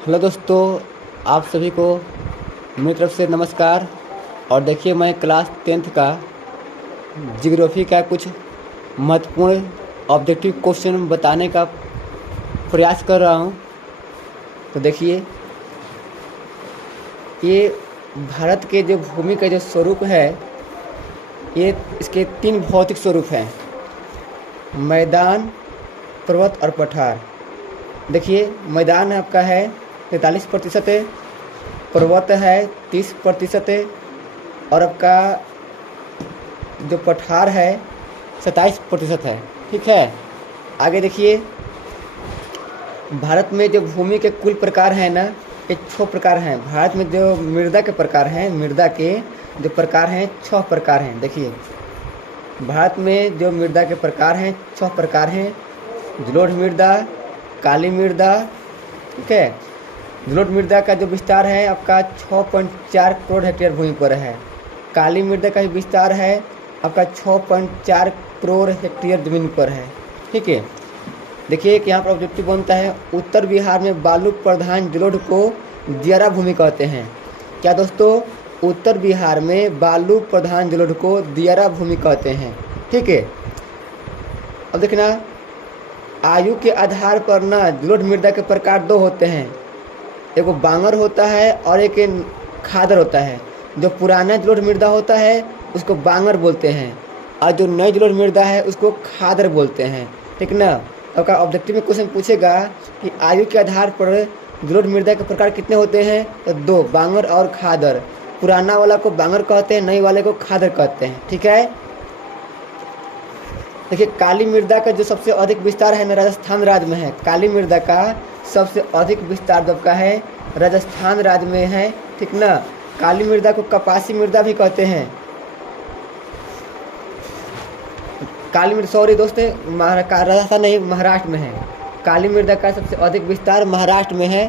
Hello दोस्तों, आप सभी को मेरी तरफ से नमस्कार। और देखिए, मैं क्लास 10th का जियोग्राफी का कुछ महत्वपूर्ण ऑब्जेक्टिव क्वेश्चन बताने का प्रयास कर रहा हूँ। तो देखिए, ये भारत के जो भूमि का जो स्वरूप है, ये इसके 3 भौतिक स्वरूप हैं: मैदान, पर्वत और पठार। देखिए, मैदान आपका है 43%, पर्वत है 30% और आपका जो पठार है 27% है। ठीक है, आगे देखिए, भारत में जो भूमि के कुल प्रकार हैं ना, ये 6 प्रकार हैं। भारत में जो मृदा के प्रकार हैं, मृदा के जो प्रकार हैं 6 प्रकार हैं। देखिए, भारत में जो मृदा के प्रकार हैं 6 प्रकार हैं: जलोढ़ मृदा, काली मृदा। ठीक है, जलोढ़ मृदा का जो विस्तार है आपका 6.4 करोड़ हेक्टेयर भूमि पर है। काली मृदा का विस्तार है आपका 6.4 करोड़ हेक्टेयर जमीन पर है। ठीक है, देखिए कि यहाँ पर ऑब्जेक्टिव बनता है, उत्तर बिहार में बालू प्रधान जलोढ़ को दियारा भूमि कहते हैं। क्या दोस्तों? उत्तर बिहार में बालू प्रधान जलोढ़ को दियारा भूमि कहते हैं। ठीक है, अब देखना, आयु के आधार पर ना जलोढ़ मृदा के प्रकार 2 होते हैं। एक वो बांगर होता है और एक खादर होता है। जो पुराना जलोढ़ मृदा होता है उसको बांगर बोलते हैं और जो नई जलोढ़ मृदा है उसको खादर बोलते हैं। ठीक ना? आपका ऑब्जेक्टिव में क्वेश्चन पूछेगा कि आयु के आधार पर जलोढ़ मृदा के प्रकार कितने होते हैं, तो 2, बांगर और खादर। पुराना वाला को बांगर कहते हैं, नई वाले को खादर कहते हैं। ठीक है, देखिए, काली मृदा का जो सबसे अधिक विस्तार है ना, राजस्थान राज्य में है। काली मृदा का सबसे अधिक विस्तार जब का है राजस्थान राज्य में है। ठीक ना? काली मृदा को कपासी मृदा भी कहते हैं। काली मृदा, सॉरी दोस्तों, राजस्थान नहीं, महाराष्ट्र में है। काली मृदा का सबसे अधिक विस्तार महाराष्ट्र में है।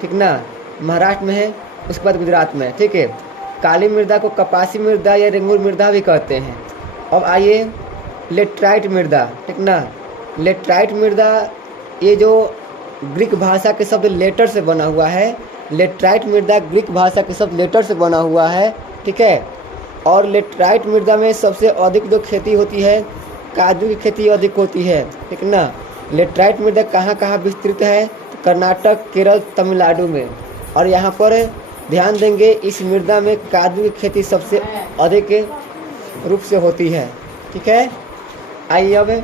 ठीक ना? महाराष्ट्र में है, उसके बाद गुजरात में है। ठीक है, काली मृदा को कपासी मृदा या रेंगुर मृदा भी कहते हैं। अब आइए लेटराइट मृदा। ठीक ना? लेटराइट मृदा, ये जो ग्रीक भाषा के शब्द लेटर से बना हुआ है। लेटराइट मृदा ग्रीक भाषा के शब्द लेटर से बना हुआ है। ठीक है, और लेटराइट मृदा में सबसे अधिक जो खेती होती है, काजू की खेती अधिक होती है। ठीक ना? लेटराइट मृदा कहाँ कहाँ विस्तृत है? कर्नाटक, केरल, तमिलनाडु में। और यहाँ पर ध्यान देंगे, इस मृदा में काजू की खेती सबसे अधिक रूप से होती है। ठीक है, आइए अब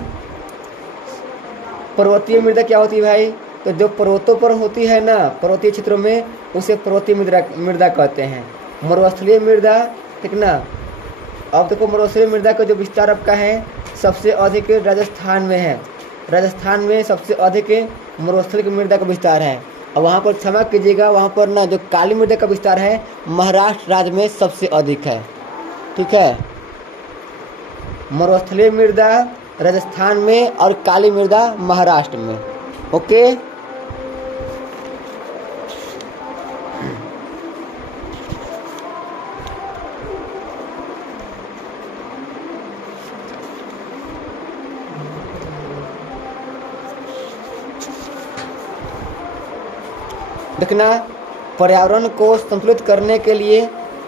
पर्वतीय मृदा क्या होती है भाई? तो जो पर्वतों पर होती है ना, पर्वतीय क्षेत्रों में, उसे पर्वतीय मृदा कहते हैं। मरुस्थलीय मृदा। ठीक ना? अब देखो, मरुस्थलीय मृदा का जो विस्तार आपका है सबसे अधिक राजस्थान में है। राजस्थान में सबसे अधिक मरुस्थलीय मृदा का विस्तार है। और वहाँ पर क्षमा कीजिएगा, वहाँ पर ना जो काली मृदा का विस्तार है महाराष्ट्र राज्य में सबसे अधिक है। ठीक है, मरुस्थलीय मृदा राजस्थान में और काली मृदा महाराष्ट्र में। ओके, देखना, पर्यावरण को संतुलित करने के लिए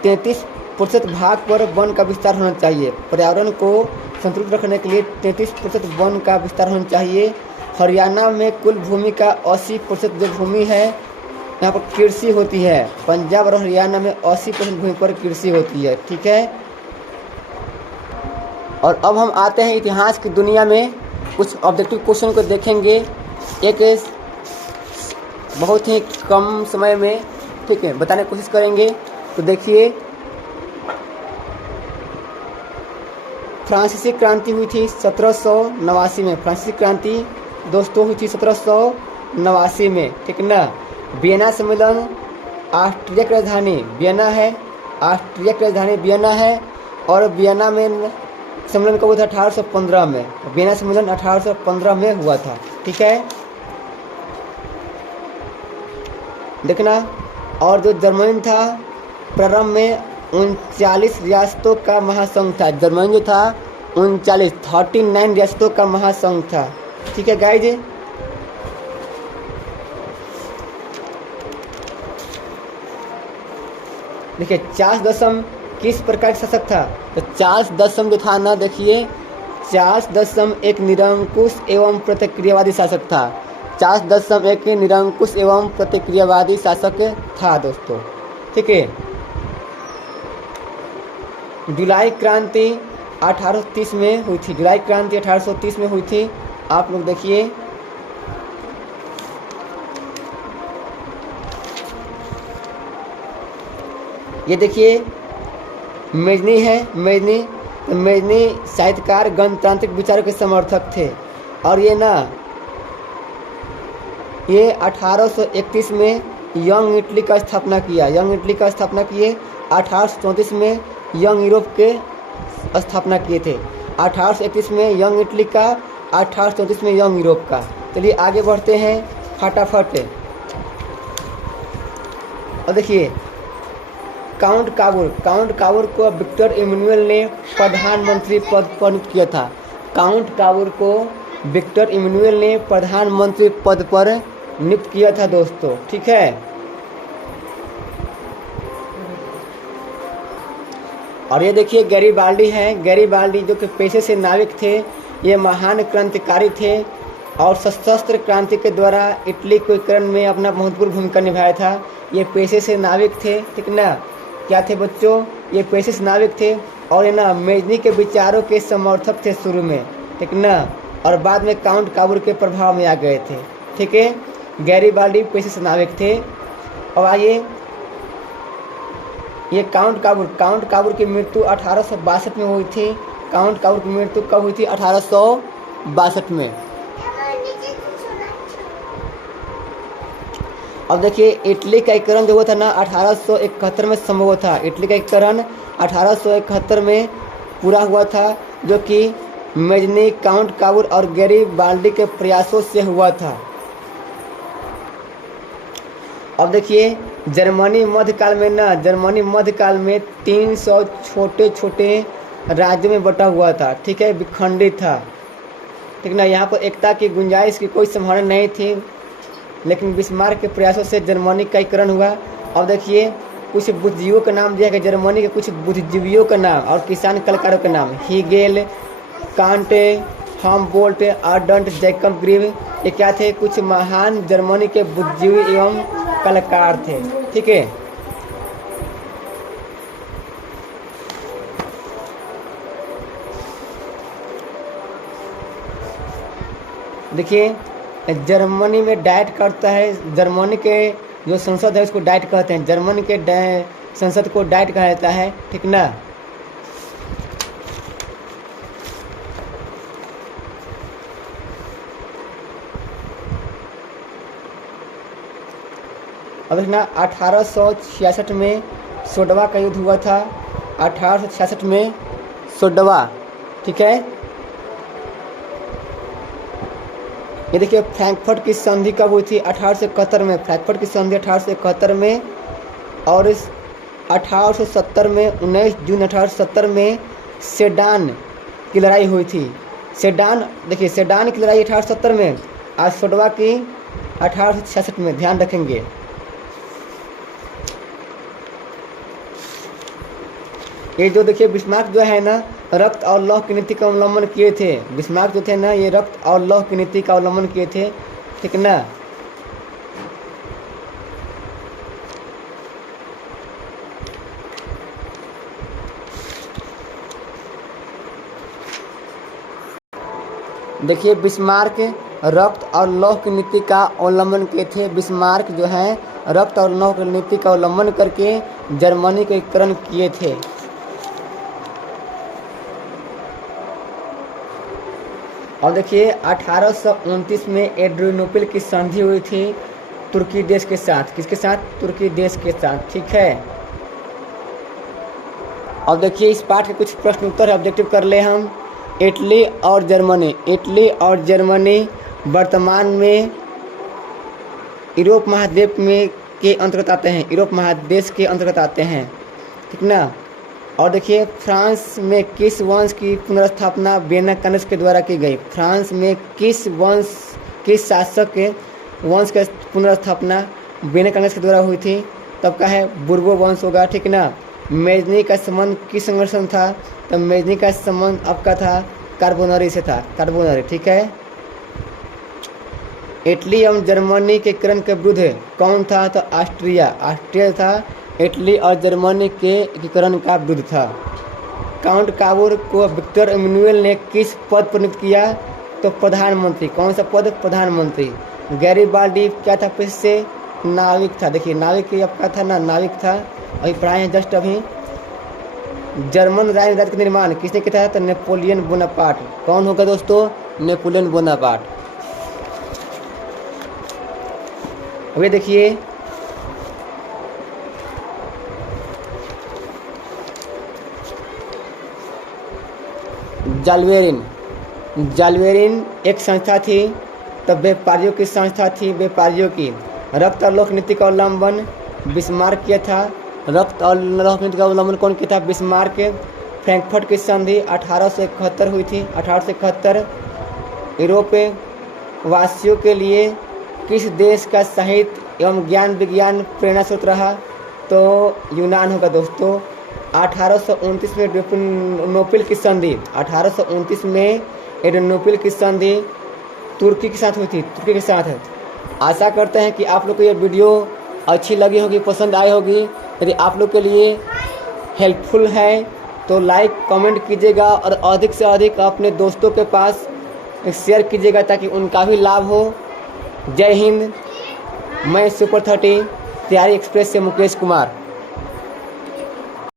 33% भाग पर वन का विस्तार होना चाहिए। पर्यावरण को संतुलित रखने के लिए 33% वन का विस्तार होना चाहिए। हरियाणा में कुल भूमि का 80% जो भूमि है यहाँ पर कृषि होती है। पंजाब और हरियाणा में 80% भूमि पर कृषि होती है। ठीक है, और अब हम आते हैं इतिहास की दुनिया में। कुछ ऑब्जेक्टिव क्वेश्चन को देखेंगे एक बहुत ही कम समय में। ठीक है, बताने की कोशिश करेंगे। तो देखिए, फ्रांसीसी क्रांति हुई थी 1789 में। फ्रांसीसी क्रांति दोस्तों हुई थी 1789 में। ठीक ना? वियना सम्मेलन, ऑस्ट्रिया की राजधानी वियना है। ऑस्ट्रिया की राजधानी वियना है। और वियना में सम्मेलन कब हुआ था? 1815 में। वियना सम्मेलन 1815 में हुआ था। ठीक है, देखना, और जो जर्मनी था प्रारंभ में 39 रियासतों का महासंघ था। जर्मनी जो था 39 रियासतों का महासंघ था। ठीक है गाइज, देखिए चार्ल्स दशम किस प्रकार का शासक था? तो चार्ल्स दशम जो था ना, देखिए चार्ल्स दशम एक निरंकुश एवं प्रतिक्रियावादी शासक था। चार्ल्स दशम एक निरंकुश एवं प्रतिक्रियावादी शासक था दोस्तों, ठीक है। जुलाई क्रांति 1830 में हुई थी, जुलाई क्रांति 1830 में हुई थी। आप लोग देखिए, ये देखिए मेजनी है, मेजनी तो मेजनी साहित्यकार गणतांत्रिक विचारों के समर्थक थे। और ये ना, ये 1831 में यंग इटली का स्थापना किया, यंग इटली का स्थापना किए। 1834 में यंग यूरोप के स्थापना किए थे। 1831 में यंग इटली का, 1834 में यंग यूरोप का। चलिए आगे बढ़ते हैं फटाफट। और देखिए काउंट काबूर को विक्टर इमैनुअल ने प्रधानमंत्री पद पर नियुक्त किया था। काउंट काबूर को विक्टर इमैनुअल ने प्रधानमंत्री पद पर नियुक्त किया था दोस्तों, ठीक है। और ये देखिए गैरीबाल्डी हैं, गैरीबाल्डी जो कि पेशे से नाविक थे। ये महान क्रांतिकारी थे और सशस्त्र क्रांति के द्वारा इटली को एकीकरण में अपना महत्वपूर्ण भूमिका निभाया था। ये पेशे से नाविक थे, ठीक ना। क्या थे बच्चों? ये पेशे से नाविक थे और ये ना मेजनी के विचारों के समर्थक थे शुरू में, ठीक ना। और बाद में काउंट काबूर के प्रभाव में आ गए थे, ठीक है। गैरीबाल्डी पेशे से नाविक थे। अब आइए, ये काउंट काबूर की मृत्यु 1862 में हुई थी। काउंट काबूर की मृत्यु कब हुई थी? 1862 में। अब देखिए इटली का एकीकरण जो हुआ था ना 1871 में संभव हुआ था। इटली का एकीकरण 1871 में पूरा हुआ था, जो कि मेजनी, काउंट काबूर और गैरीबाल्डी के प्रयासों से हुआ था। अब देखिए जर्मनी मध्यकाल में ना, जर्मनी मध्यकाल में 300 छोटे छोटे राज्यों में बटा हुआ था, ठीक है, विखंडित था, ठीक ना। यहाँ पर एकता की गुंजाइश की कोई संभावना नहीं थी, लेकिन बिस्मार्क के प्रयासों से जर्मनी का एकीकरण हुआ। अब देखिए कुछ बुद्धिजीवियों का नाम दिया गया, जर्मनी के कुछ बुद्धिजीवियों का नाम और किसान कलाकारों का नाम। हीगेल, कांटे, हमबोल्ट, आर्डेंट, जैकब ग्रीव, ये क्या थे? कुछ महान जर्मनी के बुद्धिजीवी एवं कलाकार थे, ठीक है। देखिए जर्मनी में डाइट करता है, जर्मनी के जो संसद है उसको डाइट कहते हैं, जर्मनी के संसद को डाइट कहा जाता है, ठीक ना। अब देखना 1866 में सोडवा का युद्ध हुआ था, 1866 में सोडवा, ठीक है। ये देखिए फ्रैंकफर्ट की संधि कब हुई थी? 1871 में। फ्रैंकफर्ट की संधि 1871 में। और इस 1870 में, 19 जून 1870 में सेडान की लड़ाई हुई थी। सेडान, देखिए सेडान की लड़ाई 1870 में, आज सोडवा की 1866 में, ध्यान रखेंगे। ये जो देखिए बिस्मार्क जो है ना, रक्त और लौह की नीति का अवलंबन किए थे। बिस्मार्क जो थे ना, ये रक्त और लौह की नीति का अवलंबन किए थे, ठीक ना। देखिए बिस्मार्क रक्त और लौह की नीति का अवलंबन किए थे। बिस्मार्क जो है रक्त और लौह की नीति का अवलंबन करके जर्मनी का एकीकरण किए थे। और देखिए 1829 में एड्रियानोपल की संधि हुई थी तुर्की देश के साथ। किसके साथ? तुर्की देश के साथ, ठीक है। और देखिए इस पाठ के कुछ प्रश्न उत्तर ऑब्जेक्टिव कर ले हम। इटली और जर्मनी, इटली और जर्मनी वर्तमान में यूरोप महाद्वीप में के अंतर्गत आते हैं, यूरोप महादेश के अंतर्गत आते हैं, ठीक ना। और देखिए फ्रांस में किस वंश की पुनर्स्थापना वियना कॉन्ग्रेस के द्वारा की गई? फ्रांस में किस शासक के वंश की पुनर्स्थापना वियना कॉन्ग्रेस के द्वारा हुई थी? तब का है बुर्बो वंश होगा, ठीक ना। मेजनी का संबंध किस संगठन था, तो मेजनी का संबंध आपका था कार्बोनरी से था, कार्बोनरी, ठीक है। इटली एवं जर्मनी के एकीकरण के विरुद्ध कौन था, तो ऑस्ट्रिया, ऑस्ट्रिया था इटली और जर्मनी के एकीकरण का विरुद्ध था। काउंट काबूर को विक्टर इमैनुअल ने किस पद पर नियुक्त किया, तो प्रधानमंत्री। कौन सा पद, प्रधानमंत्री। गैरिबाल्डी क्या था, फिर से नाविक था। देखिए नाविक आपका था ना, नाविक था, अभी पढ़ाए हैं जस्ट अभी। जर्मन राज्य का निर्माण किसने किया था, तो नेपोलियन बोनापार्ट। कौन होगा दोस्तों, नेपोलियन बोनापार्ट। अभी देखिए जाल्वेरिन, जाल्वेरिन एक संस्था थी, तब व्यापारियों की संस्था थी, व्यापारियों की। रक्त और लोक नीति का उल्लंघन बिस्मार्क किया था। रक्त और लोक नीति का उल्लंघन कौन किया था, बिस्मार्क। फ्रैंकफर्ट की संधि 1871 हुई थी, 1871। यूरोप वासियों के लिए किस देश का साहित्य एवं ज्ञान विज्ञान प्रेरणा स्रोत रहा, तो यूनान होगा दोस्तों। 1829 में एड्रियानोपल की संधि, 1829 में एड्रियानोपल की संधि तुर्की के साथ हुई थी, तुर्की के साथ। आशा करते हैं कि आप लोग को ये वीडियो अच्छी लगी होगी, पसंद आई होगी। यदि आप लोग के लिए हेल्पफुल है तो लाइक कमेंट कीजिएगा और अधिक से अधिक अपने दोस्तों के पास शेयर कीजिएगा ताकि उनका भी लाभ हो। जय हिंद। मैं सुपर 30 तैयारी एक्सप्रेस से मुकेश कुमार।